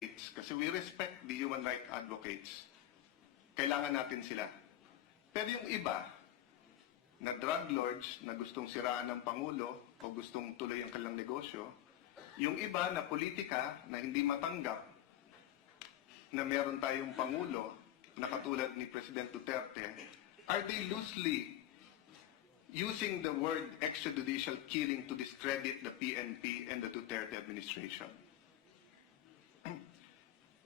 kasi we respect the human rights advocates. Kailangan natin sila. Pero yung iba, na drug lords na gustong siraan ng Pangulo o gustong tuloy ang kanilang negosyo, yung iba na politika na hindi matanggap na meron tayong Pangulo na katulad ni President Duterte, are they loosely using the word extrajudicial killing to discredit the PNP and the Duterte administration?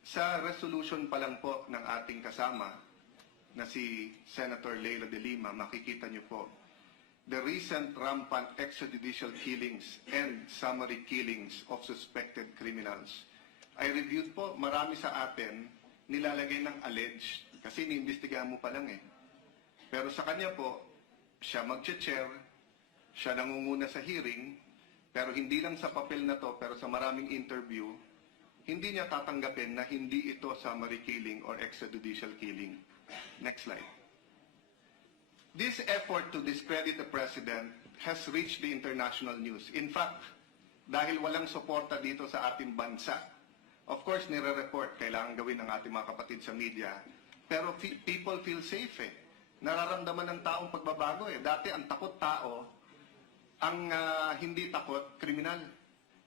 Sa resolution pa lang po ng ating kasama na si Senator Leila de Lima, makikita niyo po the recent rampant extrajudicial killings and summary killings of suspected criminals. I reviewed po, marami sa atin nilalagay ng alleged kasi iniimbestigahan mo pa lang eh. Pero sa kanya po, siya mag-chair, siya nangunguna sa hearing, pero hindi lang sa papel na to, pero sa maraming interview, hindi niya tatanggapin na hindi ito summary killing or extrajudicial killing. Next slide. This effort to discredit the President has reached the international news. In fact, dahil walang suporta dito sa ating bansa, of course, nire-report, kailangan gawin ng ating mga kapatid sa media, pero people feel safe eh. Nararamdaman ng taong pagbabago eh. Dati ang takot tao, ang hindi takot, kriminal.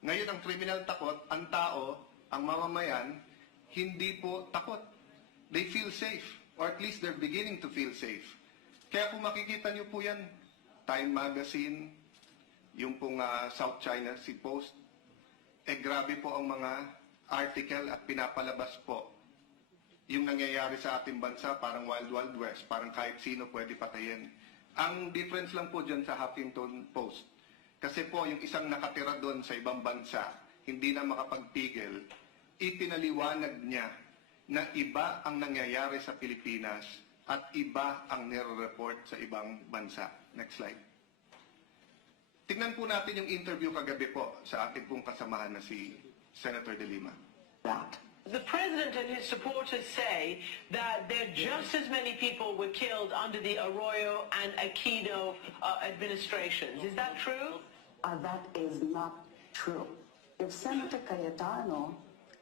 Ngayon ang kriminal takot, ang tao, ang mamamayan, hindi po takot. They feel safe, or at least they're beginning to feel safe. Kaya kung makikita niyo po yan, Time Magazine, yung pong South China Sea Post, grabe po ang mga article at pinapalabas po yung nangyayari sa ating bansa, parang Wild Wild West, parang kahit sino pwede patayin. Ang difference lang po dyan sa Huffington Post, kasi po yung isang nakatira doon sa ibang bansa, hindi na makapagpigil, ipinaliwanag niya na iba ang nangyayari sa Pilipinas at iba ang nire-report sa ibang bansa. Next slide. Tingnan po natin yung interview kagabi po sa ating pong kasamahan na si Senator De Lima. The President and his supporters say that there just as many people were killed under the Arroyo and Aquino administrations. Is that true? That is not true. If Senator Cayetano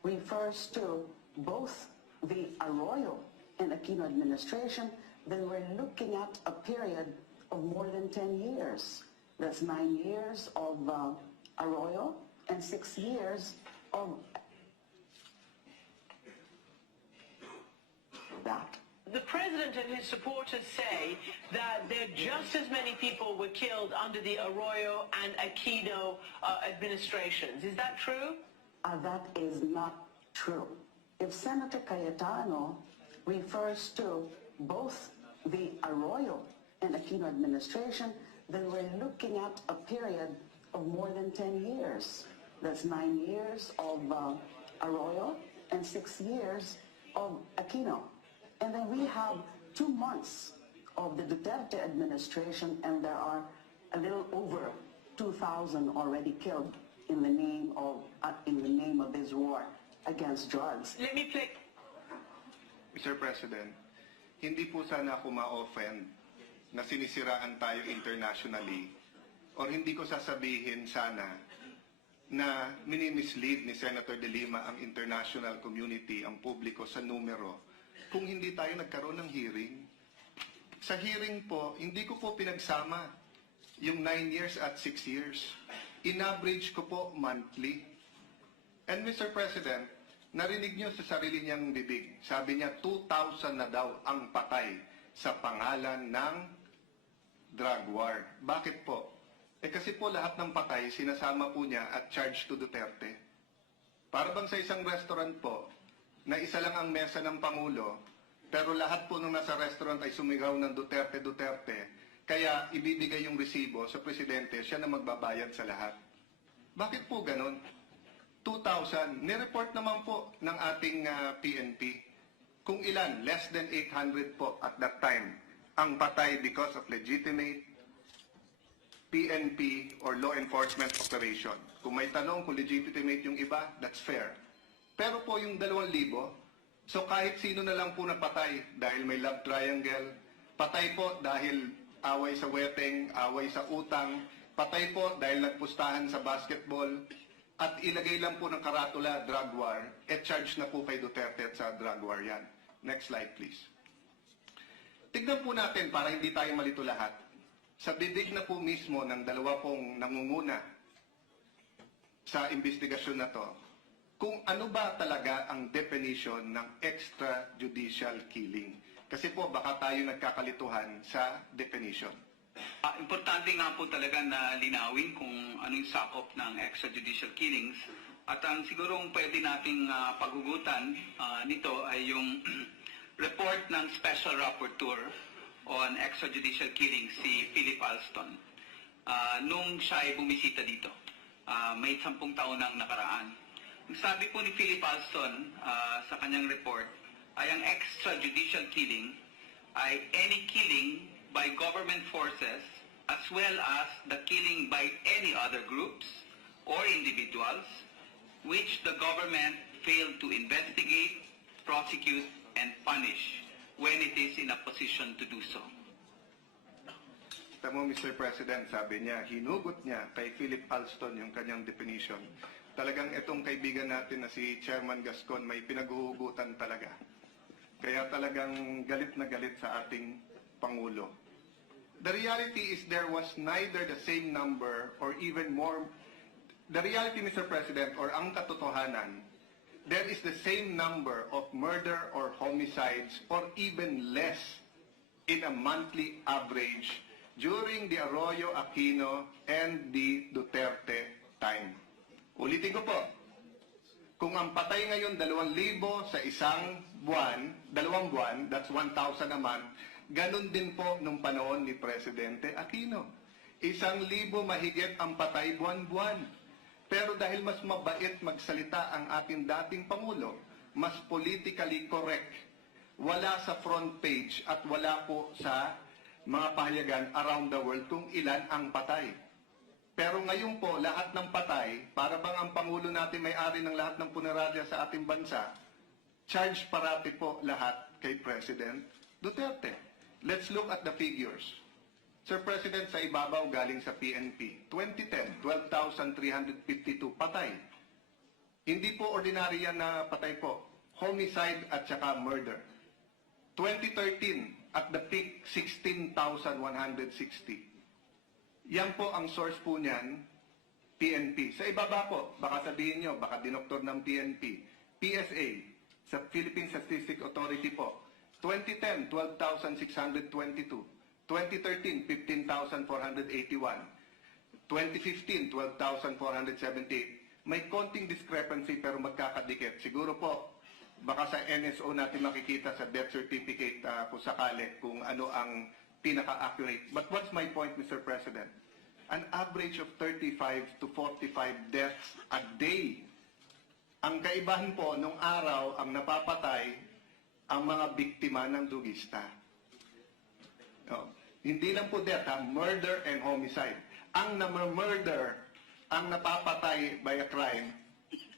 refers to both the Arroyo and Aquino administration, then we're looking at a period of more than 10 years. That's 9 years of Arroyo and 6 years of that. The President and his supporters say that there just as many people were killed under the Arroyo and Aquino administrations. Is that true? That is not true. If Senator Cayetano refers to both the Arroyo and Aquino administration, then we're looking at a period of more than 10 years. That's 9 years of Arroyo and 6 years of Aquino. And then we have 2 months of the Duterte administration, and there are a little over 2,000 already killed in the name of this war against drugs. Let me play. Mr. President, hindi po sana ako ma-offend na sinisiraan tayo internationally, or hindi ko sasabihin sana na minimislead ni Senator De Lima ang international community, ang publiko sa numero, kung hindi tayo nagkaroon ng hearing. Sa hearing po, hindi ko po pinagsama yung 9 years at 6 years. In-average ko po monthly. And Mr. President, narinig niyo sa sarili niyang bibig. Sabi niya, 2,000 na daw ang patay sa pangalan ng drug war. Bakit po? Kasi po lahat ng patay, sinasama po niya at charged to Duterte. Para bang sa isang restaurant po, na isa lang ang mesa ng Pangulo, pero lahat po nung nasa restaurant ay sumigaw ng Duterte, Duterte, kaya ibibigay yung resibo sa Presidente, siya na magbabayad sa lahat. Bakit po ganun? 2,000, nireport naman po ng ating PNP. Kung ilan, less than 800 po at that time, ang patay because of legitimate PNP or law enforcement operation. Kung may tanong kung legitimate yung iba, that's fair. Pero po yung 2,000, so kahit sino na lang po napatay dahil may love triangle, patay po dahil away sa weteng, away sa utang, patay po dahil nagpustahan sa basketball, at ilagay lang po ng karatula drug war, charge na po kay Duterte at sa drug war yan. Next slide, please. Tignan po natin para hindi tayo malito lahat. Sa bibig na po mismo ng dalawa pong nangunguna sa investigasyon na to, kung ano ba talaga ang definition ng extrajudicial killing. Kasi po baka tayo nagkakalituhan sa definition. Importante nga po talaga na linawin kung ano yung sakop ng extrajudicial killings. At ang sigurong pwede nating paghugutan nito ay yung report ng Special Rapporteur on Extrajudicial Killings, si Philip Alston. Nung siya ay bumisita dito, may 10 taon nang nakaraan. Ang sabi po ni Philip Alston sa kanyang report ay ang extrajudicial killing ay any killing by government forces as well as the killing by any other groups or individuals which the government failed to investigate, prosecute, and punish when it is in a position to do so. Tamo, Mr. President, sabi niya, hinugot niya kay Philip Alston yung kanyang definition. Talagang itong kaibigan natin na si Chairman Gascon may pinaghuhugutan talaga. Kaya talagang galit na galit sa ating Pangulo. The reality is there was neither the same number or even more. The reality, Mr. President, or ang katotohanan, there is the same number of murder or homicides or even less in a monthly average during the Arroyo Aquino and the Duterte time. Ulitin ko po, kung ang patay ngayon 2,000 sa isang buwan, 2 buwan, that's 1,000 a month, ganun din po nung panahon ni Presidente Aquino. 1,000 mahigit ang patay buwan-buwan. Pero dahil mas mabait magsalita ang ating dating Pangulo, mas politically correct, wala sa front page at wala po sa mga pahayagan around the world kung ilan ang patay. Pero ngayon po, lahat ng patay, para bang ang Pangulo natin may-ari ng lahat ng punerarya sa ating bansa, charge parati po lahat kay President Duterte. Let's look at the figures. Sir President, sa ibabaw galing sa PNP, 2010, 12,352 patay. Hindi po ordinary yan na patay po. Homicide at saka murder. 2013, at the peak, 16,160. Yan po ang source po niyan, PNP. Sa ibaba po, baka sabihin nyo, baka dinoktor ng PNP. PSA, sa Philippine Statistics Authority po, 2010, 12,622. 2013, 15,481. 2015, 12,478. May konting discrepancy pero magkakadikit. Siguro po, baka sa NSO natin makikita sa death certificate kung sakali kung ano ang pinaka-accurate. But what's my point, Mr. President? An average of 35 to 45 deaths a day. Ang kaibahan po, nung araw, ang napapatay, ang mga biktima ng dugista. Hindi lang po death, murder and homicide. Ang na-murder, ang napapatay by a crime,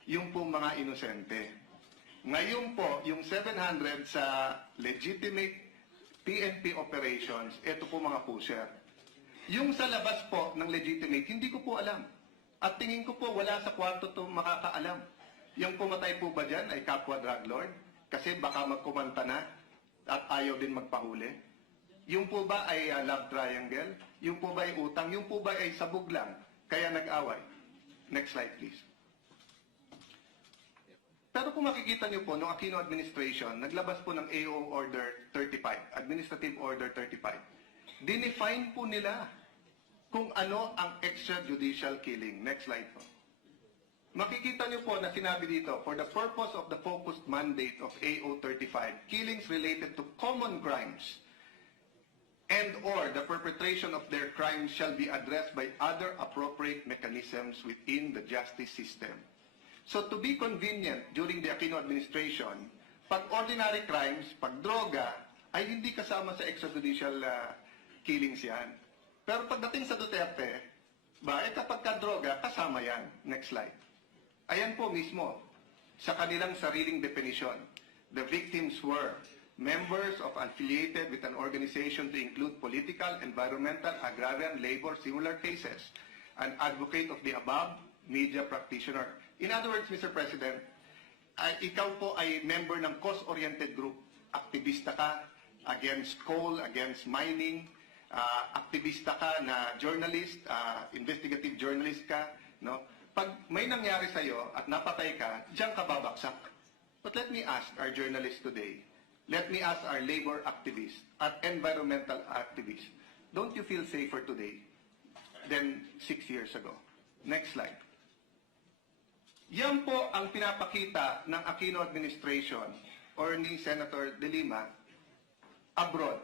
yung po mga inosente. Ngayon po, yung 700 sa legitimate PNP operations, ito po mga pusher. Yung sa labas po ng legitimate, hindi ko po alam. At tingin ko po, wala sa kwarto to makakaalam. Yung pumatay po ba dyan ay kapwa drug lord? Kasi baka magkumanta na at ayaw din magpahuli. Yung po ba ay love triangle? Yung po ba ay utang? Yung po ba ay sabog lang? Kaya nag-away? Next slide, please. Pero kung makikita niyo po, noong Aquino administration, naglabas po ng AO Order 35, Administrative Order 35. Dinefine po nila kung ano ang extrajudicial killing. Next slide po. Makikita niyo po na sinabi dito, for the purpose of the focused mandate of AO 35, killings related to common crimes and or the perpetration of their crimes shall be addressed by other appropriate mechanisms within the justice system. So to be convenient during the Aquino administration, pag ordinary crimes, pag droga, ay hindi kasama sa extrajudicial killings yan. Pero pagdating sa Duterte, kapag ka droga, kasama yan. Next slide. Ayan po mismo, sa kanilang sariling definition. The victims were members of affiliated with an organization to include political, environmental, agrarian, labor, similar cases, an advocate of the above, media practitioner. In other words, Mr. President, ikaw po ay member ng cause-oriented group. Aktivista ka against coal, against mining, aktivista ka na journalist, investigative journalist ka, no? Pag may nangyari sa iyo at napatay ka, diyan ka babaksak. But let me ask our journalists today, let me ask our labor activists at environmental activists, don't you feel safer today than 6 years ago? Next slide. Yan po ang pinapakita ng Aquino administration or ni Senator De Lima abroad.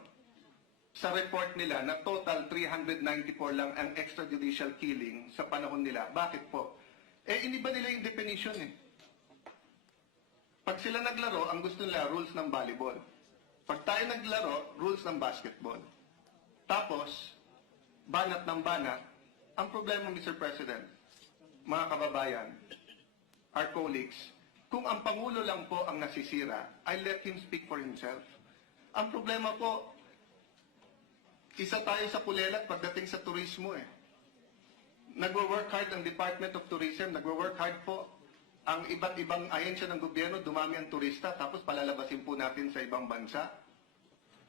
Sa report nila na total 394 lang ang extrajudicial killing sa panahon nila. Bakit po? Iniba nila yung definition eh. Pag sila naglaro, ang gusto nila rules ng volleyball. Pag tayo naglaro, rules ng basketball. Tapos, banat ng banat. Ang problema, Mr. President, mga kababayan, our colleagues, kung ang Pangulo lang po ang nasisira, I let him speak for himself. Ang problema po, isa tayo sa kulelat pagdating sa turismo eh. Nagwo-work hard ang Department of Tourism, nagwo-work hard po ang iba't ibang ahensya ng gobyerno, dumami ang turista, tapos palalabasin po natin sa ibang bansa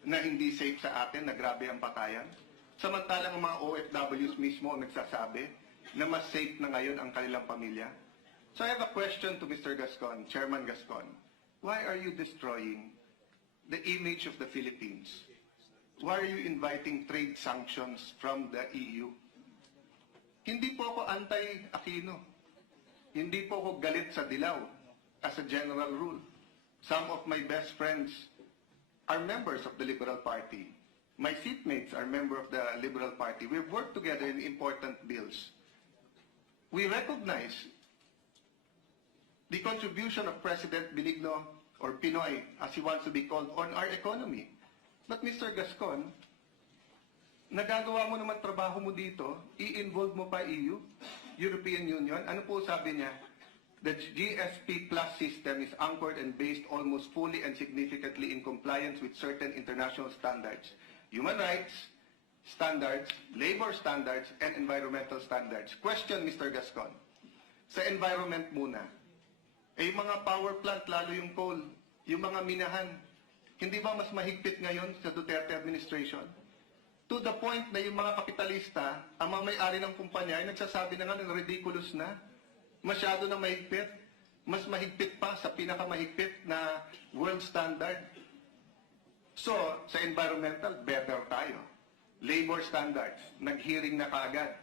na hindi safe sa atin, na grabe ang patayan. Samantalang ang mga OFWs mismo ang nagsasabi na mas safe na ngayon ang kanilang pamilya. So I have a question to Mr. Gascon, Chairman Gascon. Why are you destroying the image of the Philippines? Why are you inviting trade sanctions from the EU? Hindi po ako anti-Aquino. Hindi po ako galit sa dilaw as a general rule. Some of my best friends are members of the Liberal Party. My seatmates are members of the Liberal Party. We've worked together in important bills. We recognize the contribution of President Benigno, or Pinoy, as he wants to be called, on our economy. But Mr. Gascon, nagagawa mo naman trabaho mo dito, i-involve mo pa EU, European Union. Ano po sabi niya? The GSP Plus system is anchored and based almost fully and significantly in compliance with certain international standards. Human rights standards, labor standards, and environmental standards. Question, Mr. Gascon. Sa environment muna, yung mga power plant, lalo yung coal, yung mga minahan, hindi ba mas mahigpit ngayon sa Duterte administration? To the point na yung mga kapitalista, ang mga may-ari ng kumpanya ay nagsasabi na nga ng ridiculous na, masyado na mahigpit, mas mahigpit pa sa pinakamahigpit na world standard. So, sa environmental, better tayo. Labor standards, nag-hearing na kaagad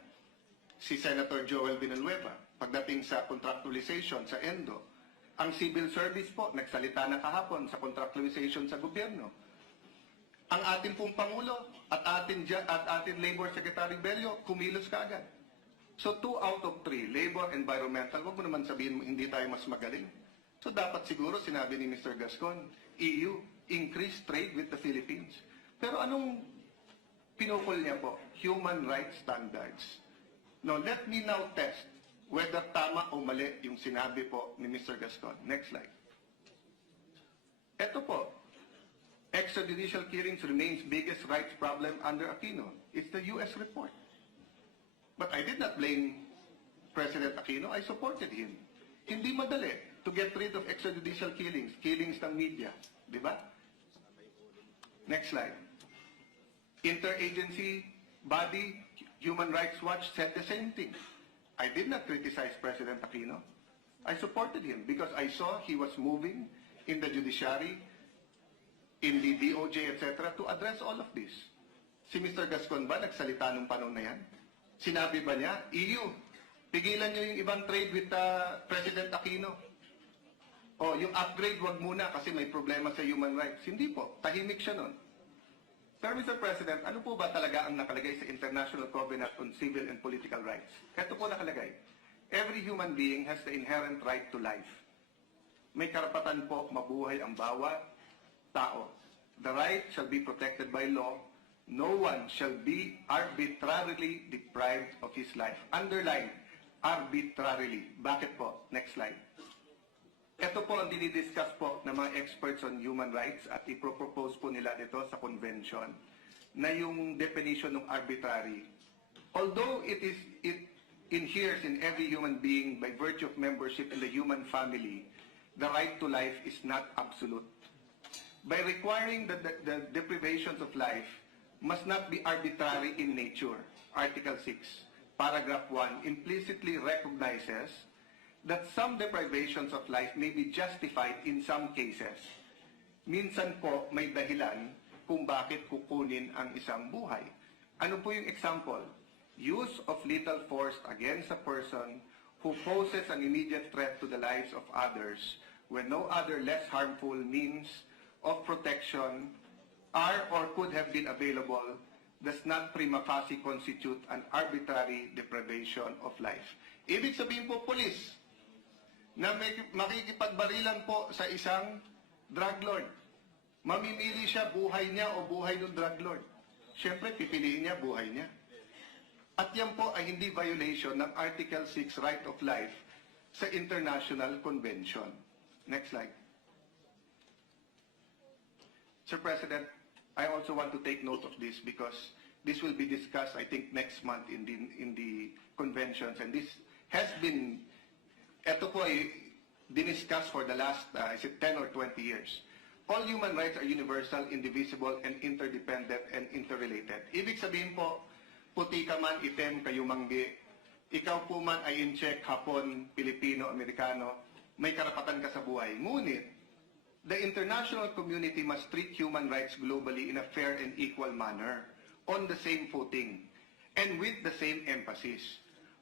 si Senator Joel Villanueva pagdating sa contractualization sa ENDO. Ang civil service po, nagsalita na kahapon sa contractualization sa gobyerno. Ang ating pong Pangulo at ating Labor Secretary Bello, kumilos kaagad. So 2 out of 3, labor, environmental, wag mo naman sabihin mo hindi tayo mas magaling. So dapat siguro sinabi ni Mr. Gascon, EU, increase trade with the Philippines. Pero anong pinukol niya po? Human rights standards. Now, let me now test whether tama o mali yung sinabi po ni Mr. Gascon. Next slide. Ito po, extrajudicial killings remains biggest rights problem under Aquino. It's the US report. But I did not blame President Aquino. I supported him. Hindi madali to get rid of extrajudicial killings, killings ng media. Di ba? Next slide. Interagency body, Human Rights Watch, said the same thing. I did not criticize President Aquino. I supported him because I saw he was moving in the judiciary, in the DOJ, etc., to address all of this. Si Mr. Gascon ba nagsalita nung panahon na yan? Sinabi ba niya, EU, pigilan niyo yung ibang trade with President Aquino? O yung upgrade, wag muna kasi may problema sa human rights. Hindi po, tahimik siya nun. Pero Mr. President, ano po ba talaga ang nakalagay sa International Covenant on Civil and Political Rights? Ito po nakalagay. Every human being has the inherent right to life. May karapatan po mabuhay ang bawat tao. The right shall be protected by law. No one shall be arbitrarily deprived of his life. Underline, arbitrarily. Bakit po? Next slide. Ito po ang dinidiscuss po ng mga experts on human rights at ipropropose po nila dito sa convention na yung definition ng arbitrary. Although it inheres in every human being by virtue of membership in the human family, the right to life is not absolute. By requiring that the deprivations of life must not be arbitrary in nature, Article 6, Paragraph 1 implicitly recognizes that some deprivations of life may be justified in some cases. Minsan po may dahilan kung bakit kukunin ang isang buhay. Ano po yung example? Use of lethal force against a person who poses an immediate threat to the lives of others when no other less harmful means of protection are or could have been available does not prima facie constitute an arbitrary deprivation of life. Ibig sabihin po, police, na makikipagbarilan po sa isang drug lord. Mamimili siya buhay niya o buhay ng drug lord. Siyempre, pipiliin niya buhay niya. At yan po ay hindi violation ng Article 6 Right of Life sa International Convention. Next slide. Sir President, I also want to take note of this because this will be discussed, I think, next month in the conventions. And this has been, ito po ay diniscuss for the last, is it 10 or 20 years. All human rights are universal, indivisible, and interdependent and interrelated. Ibig sabihin po, puti ka man, itim, kayo manggi, ikaw po man ay in-check, Hapon, Pilipino, Amerikano, may karapatan ka sa buhay. Ngunit, the international community must treat human rights globally in a fair and equal manner, on the same footing, and with the same emphasis.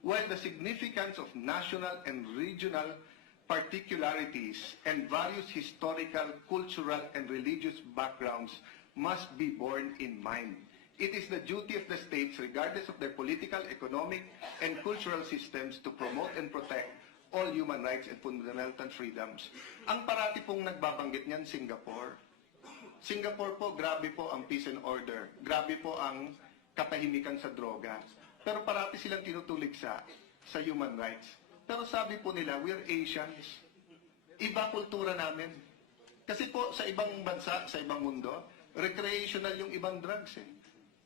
While the significance of national and regional particularities and various historical, cultural, and religious backgrounds must be borne in mind. It is the duty of the states, regardless of their political, economic, and cultural systems, to promote and protect all human rights and fundamental freedoms. Ang parati pong nagbabanggit niyan, Singapore. Singapore po, grabe po ang peace and order. Grabe po ang katahimikan sa droga. Pero parati silang tinutulig sa human rights. Pero sabi po nila, we're Asians. Iba kultura namin. Kasi po sa ibang bansa, sa ibang mundo, recreational yung ibang drugs eh.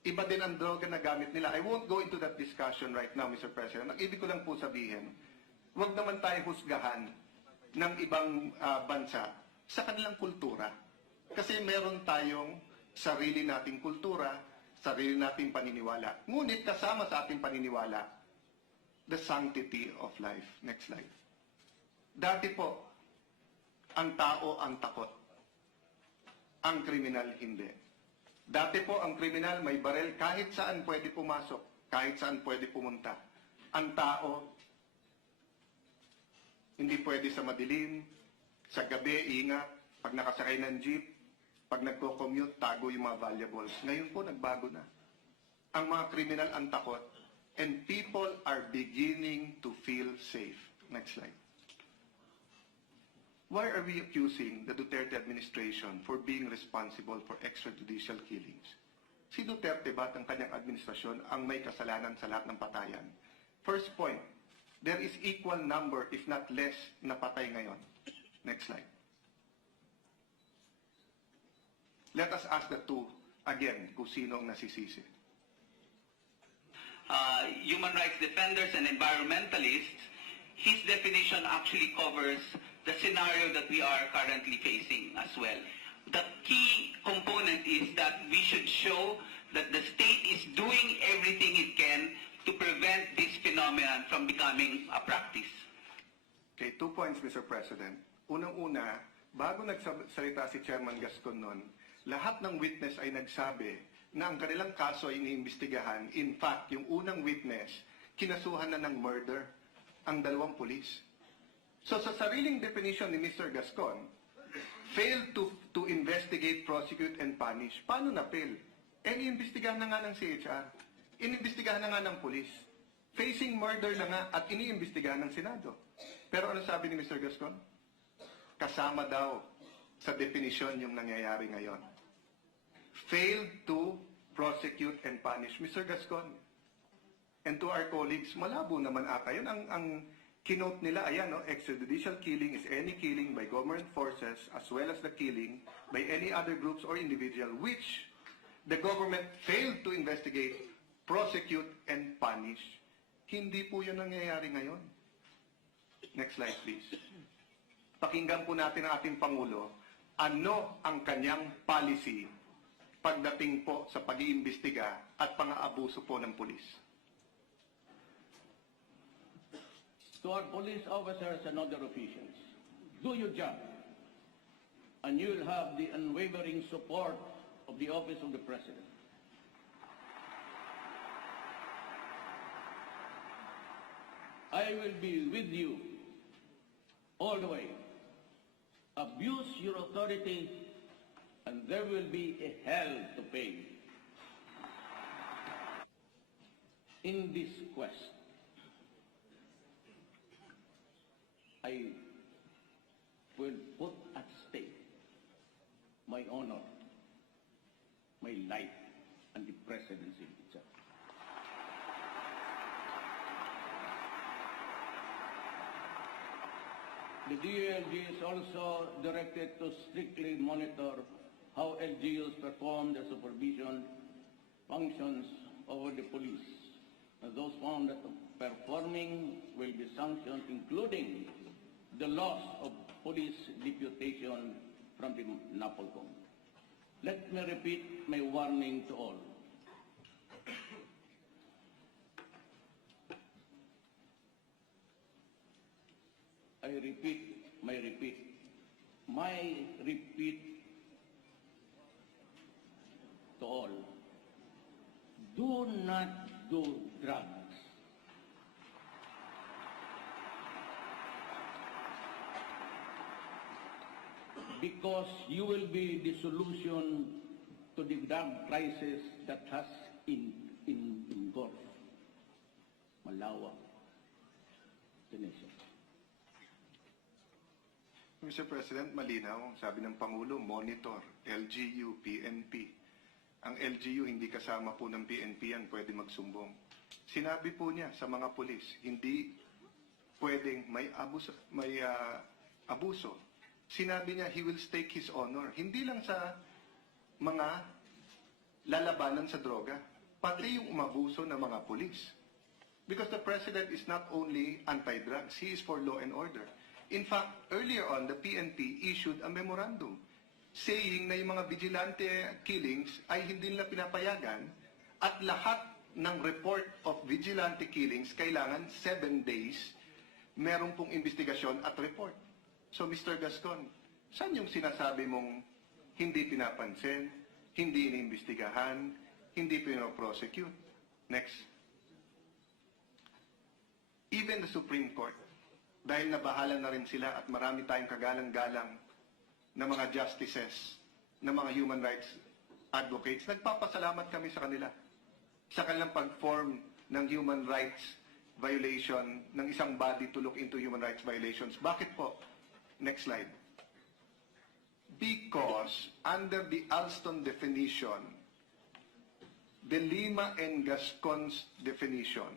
Iba din ang droga na gamit nila. I won't go into that discussion right now, Mr. President. Ang ibig ko lang po sabihin, huwag naman tayo husgahan ng ibang bansa sa kanilang kultura. Kasi meron tayong sarili nating kultura, sarili nating paniniwala. Ngunit kasama sa ating paniniwala, the sanctity of life. Next slide. Dati po, ang tao ang takot. Ang kriminal hindi. Dati po, ang kriminal may barel kahit saan pwede pumasok, kahit saan pwede pumunta. Ang tao, hindi pwede sa madilim, sa gabi, ingat, pag nakasakay ng jeep, pag nagko-commute, tago yung mga valuables. Ngayon po, nagbago na. Ang mga kriminal ang takot, and people are beginning to feel safe. Next slide. Why are we accusing the Duterte administration for being responsible for extrajudicial killings? Si Duterte ba at ang kanyang administrasyon ang may kasalanan sa lahat ng patayan? First point, there is equal number, if not less, na patay ngayon. Next slide. Let us ask the two again kung sino ang nasisisi. Human rights defenders and environmentalists, his definition actually covers the scenario that we are currently facing as well. The key component is that we should show that the state is doing everything it can to prevent this phenomenon from becoming a practice. Okay, 2 points, Mr. President. Unang-una, bago nagsalita si Chairman Gascon noon, lahat ng witness ay nagsabi na ang kanilang kaso ay iniimbestigahan. In fact, yung unang witness, kinasuhan na ng murder ang 2 pulis. So sa sariling definition ni Mr. Gascon, failed to investigate, prosecute, and punish. Paano na-fail? Iniimbestigahan na nga ng CHR. Iniimbestigahan na nga ng pulis. Facing murder na nga at iniimbestigahan ng Senado. Pero ano sabi ni Mr. Gascon? Kasama daw sa definisyon yung nangyayari ngayon. Failed to prosecute and punish. Mr. Gascon, and to our colleagues, malabo naman ata yun. Ang kinote nila, ayan, no, extrajudicial killing is any killing by government forces as well as the killing by any other groups or individual which the government failed to investigate, prosecute, and punish. Hindi po yun nangyayari ngayon. Next slide, please. Pakinggan po natin ang ating Pangulo. Ano ang kanyang policy pagdating po sa pag-iimbestiga at pang-aabuso po ng pulis? To our police officers and other officials, do your job, and you will have the unwavering support of the Office of the President. I will be with you all the way. Abuse your authority, and there will be a hell to pay. In this quest, I will put at stake my honor, my life, and the presidency itself. The DOLG is also directed to strictly monitor how LGUs perform their supervision functions over the police. And those found that performing will be sanctioned, including the loss of police deputation from the NAPOLCOM. Let me repeat my warning to all. I repeat, my repeat to all. Do not do drugs. Because you will be the solution to the drug crisis that has engulfed Malawak, the nation. Mr. President, malinaw, sabi ng Pangulo, monitor, LGU, PNP. Ang LGU hindi kasama po ng PNP yan, pwede magsumbong. Sinabi po niya sa mga pulis, hindi pwedeng may abuso. Sinabi niya, he will stake his honor. Hindi lang sa mga lalabanan sa droga, pati yung umabuso ng mga pulis. Because the President is not only anti-drugs, he is for law and order. In fact, earlier on, the PNP issued a memorandum saying na yung mga vigilante killings ay hindi nila pinapayagan at lahat ng report of vigilante killings kailangan 7 days meron pong investigasyon at report. So, Mr. Gascon, saan yung sinasabi mong hindi pinapansin, hindi iniimbestigahan, hindi pinoprosecute? Next. Even the Supreme Court, dahil nabahala na rin sila at marami tayong kagalang-galang na mga justices, na mga human rights advocates, nagpapasalamat kami sa kanila sa kanilang pag-form ng human rights violation, ng isang body to look into human rights violations. Bakit po? Next slide. Because under the Alston definition, the Lima and Gascon's definition,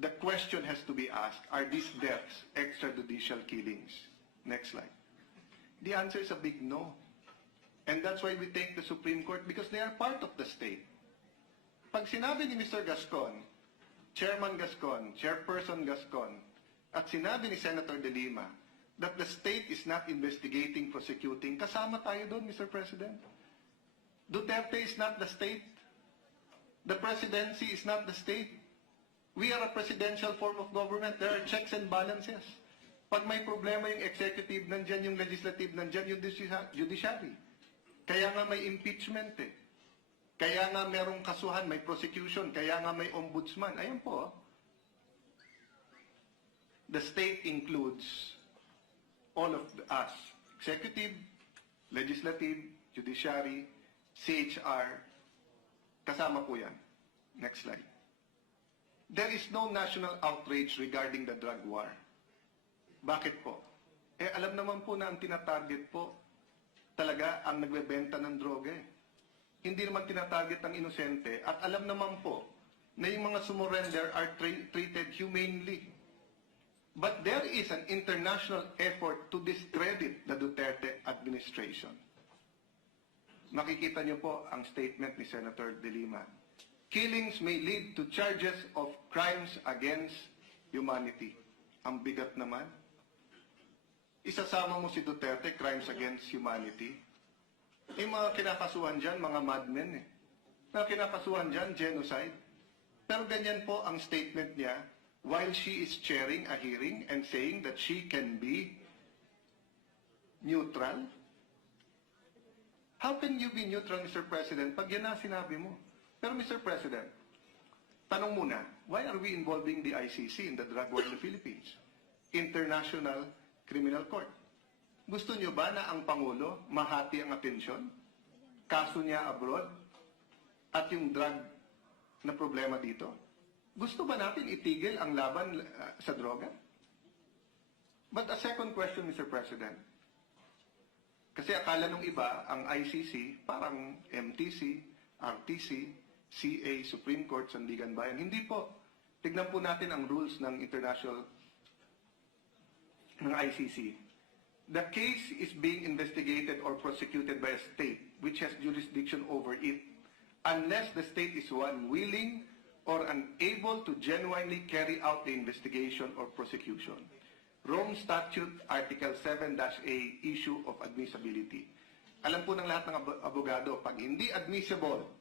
the question has to be asked, are these deaths extrajudicial killings? Next slide. The answer is a big no. And that's why we take the Supreme Court, because they are part of the state. Pag sinabi ni Mr. Gascon, Chairman Gascon, Chairperson Gascon, at sinabi ni Senator De Lima that the state is not investigating, prosecuting, kasama tayo doon, Mr. President. Duterte is not the state. The presidency is not the state. We are a presidential form of government. There are checks and balances. Pag may problema yung executive, nandyan yung legislative, nandyan yung judiciary. Kaya nga may impeachment eh. Kaya nga merong kasuhan, may prosecution, kaya nga may ombudsman. Ayan po. The state includes all of us. Executive, legislative, judiciary, CHR, kasama po yan. Next slide. There is no national outrage regarding the drug war. Bakit po? Alam naman po na ang tinatarget po talaga ang nagbebenta ng droga eh. Hindi naman tinatarget ang inosente at alam naman po na yung mga sumurrender are treated humanely. But there is an international effort to discredit the Duterte administration. Makikita niyo po ang statement ni Senator De Lima. killings may lead to charges of crimes against humanity. Ang bigat naman. Isasama mo si Duterte, crimes against humanity. Mga kinakasuhan dyan, mga madmen eh. Mga kinakasuhan dyan, genocide. Pero ganyan po ang statement niya while she is chairing a hearing and saying that she can be neutral. How can you be neutral, Mr. President, pag yan na sinabi mo? Pero Mr. President, tanong muna, why are we involving the ICC in the drug war in the Philippines? International Criminal Court. Gusto nyo ba na ang Pangulo mahati ang atensyon? Kaso niya abroad? At yung drug na problema dito? Gusto ba natin itigil ang laban sa droga? But a second question, Mr. President. Kasi akala nung iba, ang ICC, parang MTC, RTC, CA, Supreme Court, Sandigan Bayan. Hindi po. Tignan po natin ang rules ng international ng ICC. The case is being investigated or prosecuted by a state which has jurisdiction over it unless the state is one willing or unable to genuinely carry out the investigation or prosecution. Rome Statute Article 7-A, issue of admissibility. Alam po ng lahat ng abogado, pag hindi admissible